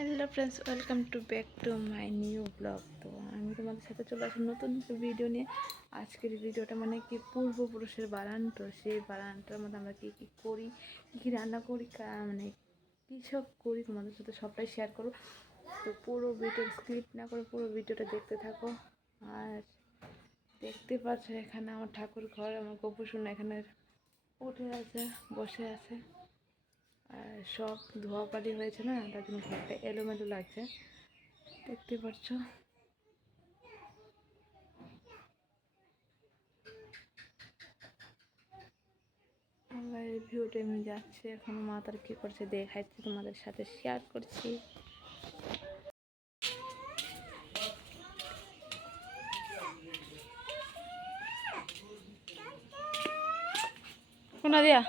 Hello friends welcome to back to my new blog তো আমি তোমাদের সাথে চলে আসি নতুন ভিডিও নিয়ে। আজকের ভিডিওটা মানে কি, পূর্বপুরুষের বারান তো সেই বারানটার মধ্যে আমরা কী কী করি, কী কী রান্না করি মানে কী সব করি তোমাদের সাথে সবটাই শেয়ার করো তো পুরো ভিডিও স্ক্রিপ্ট না করে পুরো ভিডিওটা দেখতে থাকো। আর দেখতে পাচ্ছ এখানে আমার ঠাকুর ঘর, আমার গোপুসুন এখানে উঠে আছে, বসে আছে। সব ধোয়াপালি হয়েছে না, তার জন্য ঘরটা এলোমেলো লাগছে। দেখতে পাচ্ছ? আমার এই ভিউটা যাচ্ছে, এখন মা তার কী করছে দেখাচ্ছি, তোমাদের সাথে শেয়ার করছি। কোনা দিয়া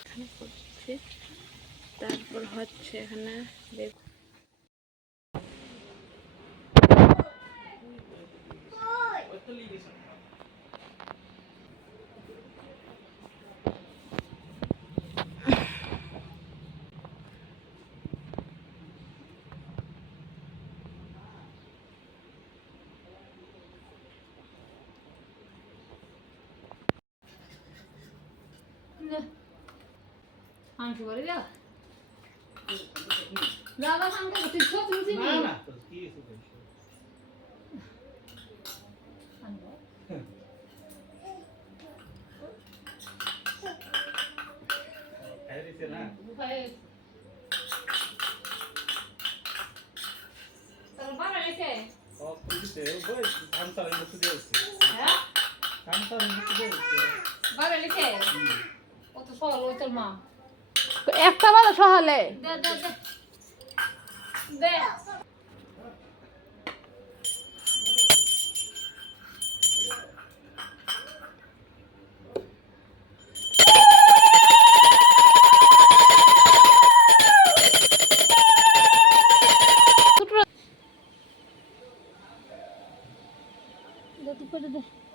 এখানে করছি। তারপর হচ্ছে এখানে বেগুন মাংস করে যা দাদা মাংস তুই সব নিবি না না তো কি হয়েছে পুলিশে ওই তোর মা। একটা বাজে দে দে দে। দে। দে।